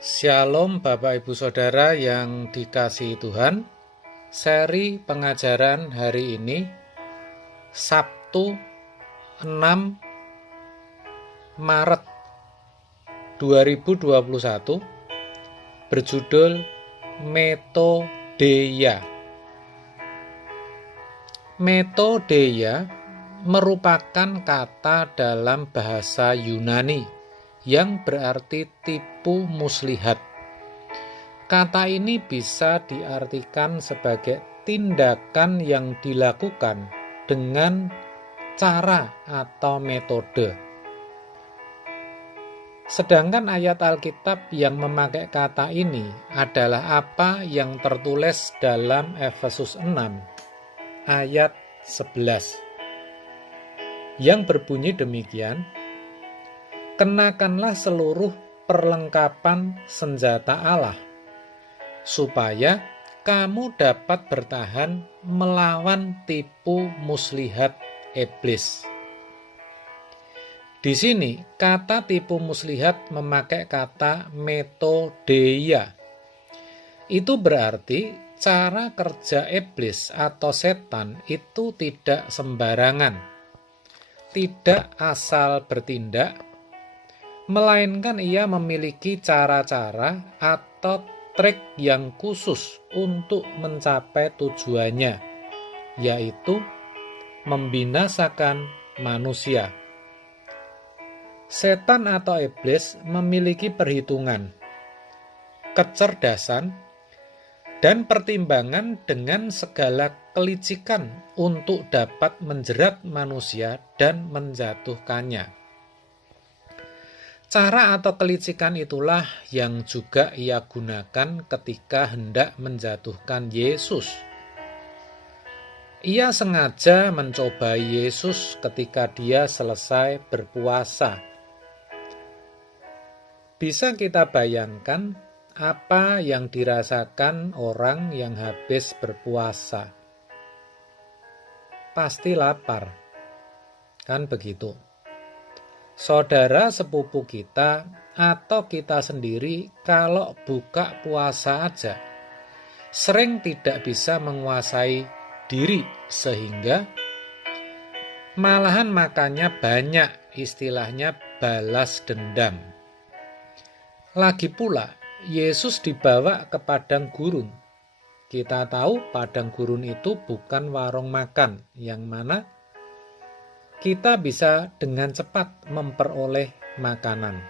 Shalom Bapak Ibu Saudara yang dikasihi Tuhan. Seri pengajaran hari ini Sabtu 6 Maret 2021 berjudul Metodeia. Metodeia merupakan kata dalam bahasa Yunani yang berarti tipu muslihat. Kata ini bisa diartikan sebagai tindakan yang dilakukan dengan cara atau metode. Sedangkan ayat Alkitab yang memakai kata ini adalah apa yang tertulis dalam Efesus 6 ayat 11 yang berbunyi demikian: kenakanlah seluruh perlengkapan senjata Allah, supaya kamu dapat bertahan melawan tipu muslihat iblis. Di sini, kata tipu muslihat memakai kata metodeia. Itu berarti cara kerja iblis atau setan itu tidak sembarangan, tidak asal bertindak, melainkan ia memiliki cara-cara atau trik yang khusus untuk mencapai tujuannya, yaitu membinasakan manusia. Setan atau iblis memiliki perhitungan, kecerdasan, dan pertimbangan dengan segala kelicikan untuk dapat menjerat manusia dan menjatuhkannya. Cara atau kelicikan itulah yang juga ia gunakan ketika hendak menjatuhkan Yesus. Ia sengaja mencobai Yesus ketika dia selesai berpuasa. Bisa kita bayangkan apa yang dirasakan orang yang habis berpuasa? Pasti lapar, kan begitu? Saudara sepupu kita atau kita sendiri kalau buka puasa aja sering tidak bisa menguasai diri sehingga malahan makannya banyak, istilahnya balas dendam. Lagi pula Yesus dibawa ke padang gurun. Kita tahu padang gurun itu bukan warung makan yang mana kita bisa dengan cepat memperoleh makanan.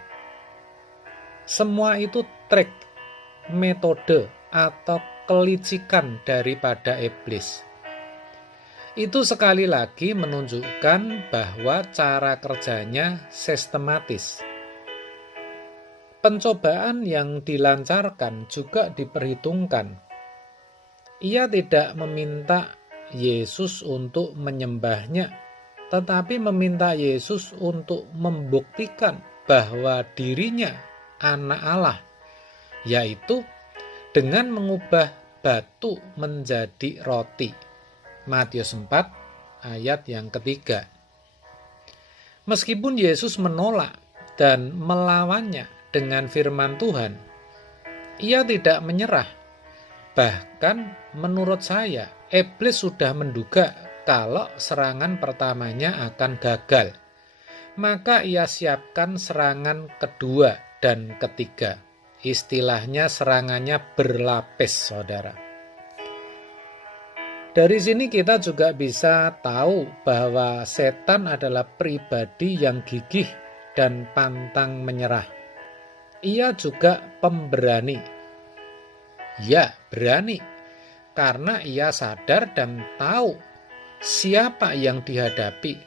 Semua itu trik, metode, atau kelicikan daripada iblis. Itu sekali lagi menunjukkan bahwa cara kerjanya sistematis. Pencobaan yang dilancarkan juga diperhitungkan. Ia tidak meminta Yesus untuk menyembahnya, tetapi meminta Yesus untuk membuktikan bahwa dirinya anak Allah, yaitu dengan mengubah batu menjadi roti. Matius 4 ayat yang ketiga. Meskipun Yesus menolak dan melawannya dengan firman Tuhan, ia tidak menyerah. Bahkan menurut saya, iblis sudah menduga kalau serangan pertamanya akan gagal, maka ia siapkan serangan kedua dan ketiga. Istilahnya serangannya berlapis, saudara. Dari sini kita juga bisa tahu bahwa setan adalah pribadi yang gigih dan pantang menyerah. Ia juga pemberani. Ya, berani, karena ia sadar dan tahu siapa yang dihadapi.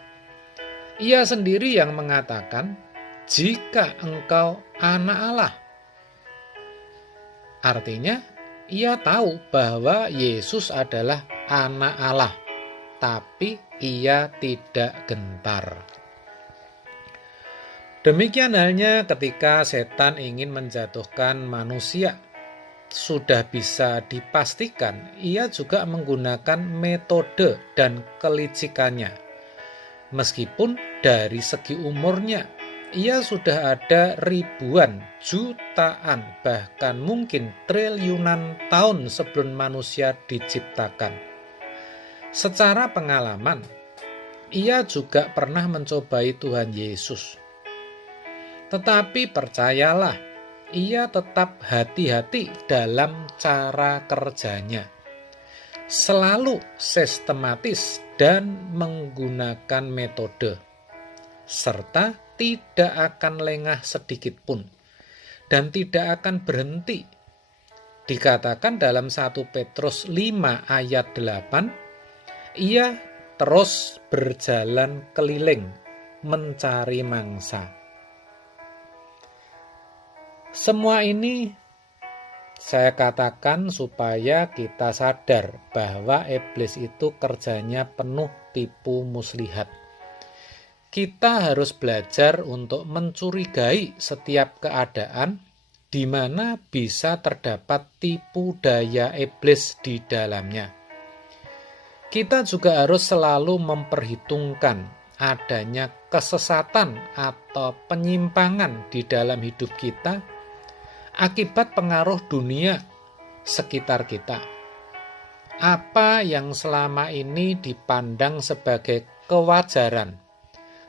Ia sendiri yang mengatakan, "Jika engkau anak Allah." Artinya, ia tahu bahwa Yesus adalah anak Allah, tapi ia tidak gentar. Demikian halnya ketika setan ingin menjatuhkan manusia. Sudah bisa dipastikan ia juga menggunakan metode dan kelicikannya. Meskipun dari segi umurnya ia sudah ada ribuan, jutaan, bahkan mungkin triliunan tahun sebelum manusia diciptakan. Secara pengalaman, ia juga pernah mencobai Tuhan Yesus. Tetapi percayalah, ia tetap hati-hati dalam cara kerjanya. Selalu sistematis dan menggunakan metode, serta tidak akan lengah sedikit pun, dan tidak akan berhenti. Dikatakan dalam 1 Petrus 5 ayat 8, ia terus berjalan keliling mencari mangsa. Semua ini saya katakan supaya kita sadar bahwa iblis itu kerjanya penuh tipu muslihat. Kita harus belajar untuk mencurigai setiap keadaan di mana bisa terdapat tipu daya iblis di dalamnya. Kita juga harus selalu memperhitungkan adanya kesesatan atau penyimpangan di dalam hidup kita akibat pengaruh dunia sekitar kita. Apa yang selama ini dipandang sebagai kewajaran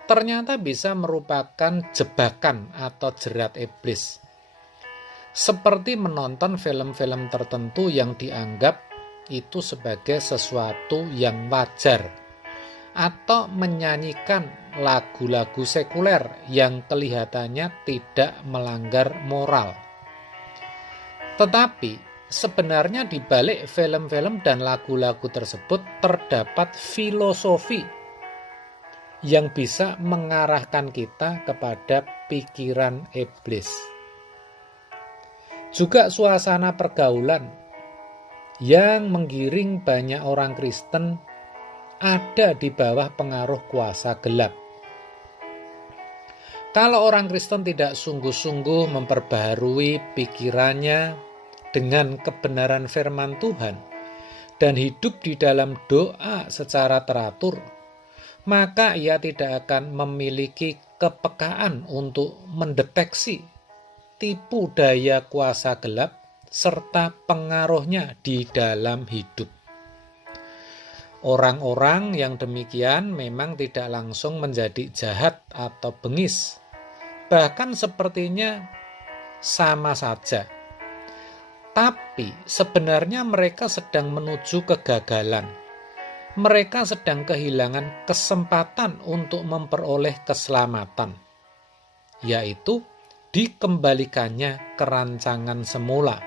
ternyata bisa merupakan jebakan atau jerat iblis. Seperti menonton film-film tertentu yang dianggap itu sebagai sesuatu yang wajar, atau menyanyikan lagu-lagu sekuler yang kelihatannya tidak melanggar moral. Tetapi sebenarnya di balik film-film dan lagu-lagu tersebut terdapat filosofi yang bisa mengarahkan kita kepada pikiran iblis. Juga suasana pergaulan yang menggiring banyak orang Kristen ada di bawah pengaruh kuasa gelap. Kalau orang Kristen tidak sungguh-sungguh memperbaharui pikirannya dengan kebenaran firman Tuhan dan hidup di dalam doa secara teratur, maka ia tidak akan memiliki kepekaan untuk mendeteksi tipu daya kuasa gelap serta pengaruhnya di dalam hidup. Orang-orang yang demikian memang tidak langsung menjadi jahat atau bengis, bahkan sepertinya sama saja. Tapi sebenarnya mereka sedang menuju kegagalan. Mereka sedang kehilangan kesempatan untuk memperoleh keselamatan, yaitu dikembalikannya ke rancangan semula.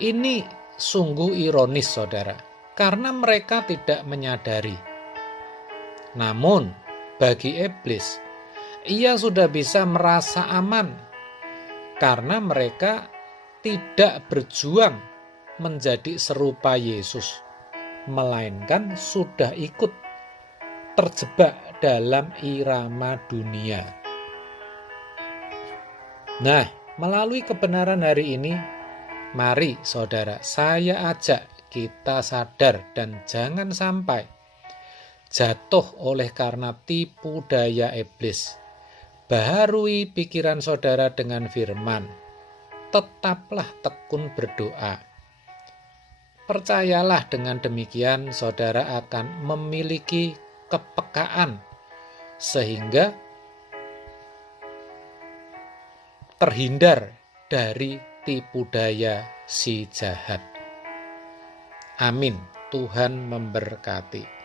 Ini sungguh ironis, saudara, karena mereka tidak menyadari. Namun, bagi iblis, ia sudah bisa merasa aman karena mereka tidak berjuang menjadi serupa Yesus, melainkan sudah ikut terjebak dalam irama dunia. Nah, melalui kebenaran hari ini, mari saudara, saya ajak kita sadar dan jangan sampai jatuh oleh karena tipu daya iblis. Baharui pikiran saudara dengan firman. Tetaplah tekun berdoa. Percayalah dengan demikian saudara akan memiliki kepekaan sehingga terhindar dari tipu daya si jahat. Amin. Tuhan memberkati.